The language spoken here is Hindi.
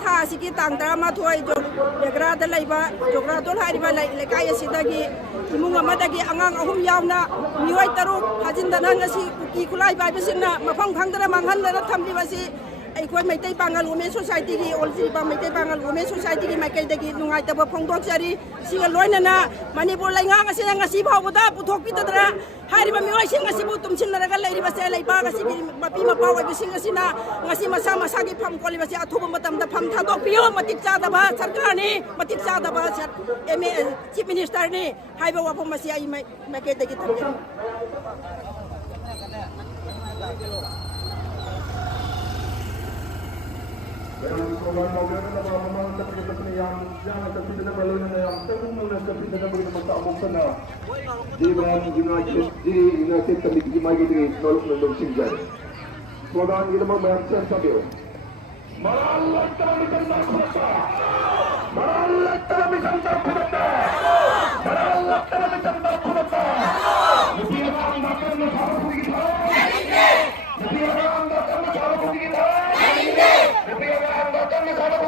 थासिकी तांग तरामाथोय जोग्रादा लैबा जोग्रादोल हारिबा लेकाय असिदगी इमुंग अमदगी अंगांग अहुम यावना मियोय तरुक हाजिंदना ngasi कुकी खुलाय बायबसिंगना मफम खंगदरा मांगहनदना थमलिबासी अखोई मैतै बांगल वुमेन सोसाइटी की ओलजिबा मैतै बांगल वुमेन सोसाइटी की माइकैदगी नुंगाइतबा फोंदोकजरी सिगा लोइनना मणिपुर लैंगांग असिना ngasi फावबदा पुथोकपिददरा हारिबा मियोयसिंग असिबु तुमसिनरगा लैरिबासे लैबाग असिगी मपी मपाव अबिसिंग असिना ngasi मसा मसागी फम कोलिबासे अथुब मतमदा फम थादोकपियो मतिक चादबा सरकारनी मतिक चादबा एम चीफ मिनिस्टर ने हाइबा वाफम असि आई माइकैदगी थमजे Yang program program na mga kapitid na yang kapitid na balo na yang tawag mo na kapitid na mga magkaabok na di man United kami di may gidi nolok na log sinjan. Program kita mga mayang sabi. Malalat kami sa kurata. Malalat kami sa kurata. Malalat kami sa kurata. Hindi ang nakar na sa kita. Hindi ang nakar na sa kita. Hindi ang nakar na sa